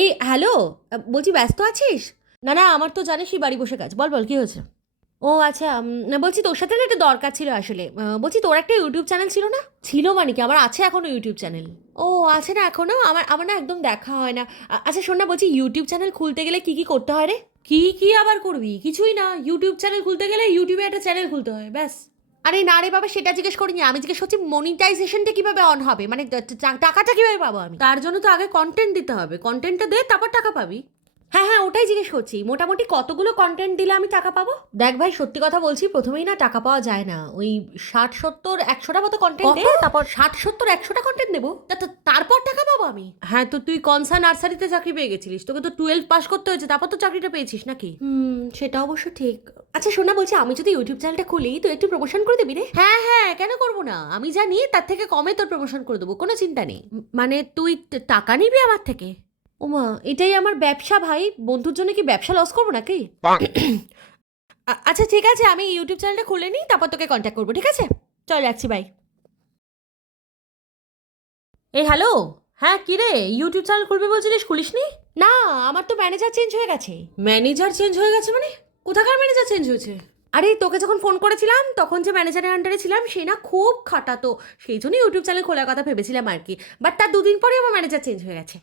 এই হ্যালো, বলছি ব্যস্ত আছিস? না না, আমার তো জানিসই বাড়ি বসে কাজ। বল বল, কি হয়েছে? ও আচ্ছা, বলছি তোর সাথে না একটা দরকার ছিল আসলে। বলছি তোর একটা ইউটিউব চ্যানেল ছিল না? ছিল মানে কি, আমার আছে এখনো ইউটিউব চ্যানেল। ও আছে না এখনো? আমার আমার না একদম দেখা হয় না। আচ্ছা শোন না, বলছি ইউটিউব চ্যানেল খুলতে গেলে কি কি করতে হয় রে? কি কি আবার করবি? কিছুই না, ইউটিউব চ্যানেল খুলতে গেলে ইউটিউবে একটা চ্যানেল খুলতে হয়, ব্যাস। আরে না রে বাবা, সেটা জিজ্ঞেস করিনি। আমি জিজ্ঞেস করছি মনিটাইজেশনটা কিভাবে অন হবে, মানে টাকাটা কিভাবে পাবো আমি? তার জন্য তো আগে কন্টেন্ট দিতে হবে, কন্টেন্টটা দে তারপর টাকা পাবি। হ্যাঁ হ্যাঁ, ওটাই জিজ্ঞেস করছি, মোটামুটি কতগুলো কন্টেন্ট দিলে আমি টাকা পাবো? দেখ ভাই, সত্যি কথা বলছি, প্রথমেই না টাকা পাওয়া যায় না। ওই 60 70 100টা মতো কন্টেন্ট দে, তারপর 60 70 100টা কন্টেন্ট দেবো, তারপর টাকা পাবো আমি। হ্যাঁ, তো তুই কনসা নার্সারিতে চাকরি পেয়ে গেছিলিস, তোকে তো 12 পাস করতে হয়েছে, তারপর তো চাকরিটা পেয়েছিস নাকি? সেটা অবশ্য ঠিক। আচ্ছা শোনা, বলছি আমি যদি ইউটিউব চ্যানেলটা খুলি তো একটু প্রমোশন করে দিবি রে? হ্যাঁ হ্যাঁ, কেন করবো না, আমি জানি তার থেকে কমে তোর প্রমোশন করে দেবো, কোনো চিন্তা নেই। মানে তুই টাকা নিবি আমার থেকে? ওমা, এটাই আমার ব্যবসা ভাই, বন্ধুর জন্য কি ব্যবসা লস করবো নাকি? আচ্ছা ঠিক আছে, আমি ইউটিউব চ্যানেলটা খুলে নিই, তারপর তোকে কন্ট্যাক্ট করবো, ঠিক আছে? চল রাখছি, বাই। এই হ্যালো, হ্যাঁ কি রে, ইউটিউব চ্যানেল খুলবি বলছিলিস, খুলিসনি? না, আমার তো ম্যানেজার চেঞ্জ হয়ে গেছে। ম্যানেজার চেঞ্জ হয়ে গেছে মানে? কোথাকার ম্যানেজার চেঞ্জ হয়েছে? আরে তোকে যখন ফোন করেছিলাম তখন যে ম্যানেজারের আন্ডারে ছিলাম সে না খুব খাটাতো, সেই জন্যই ইউটিউব চ্যানেল খোলার কথা ভেবেছিলাম আর কি। বাট তার 2 দিন পরে আমার ম্যানেজার চেঞ্জ হয়ে গেছে।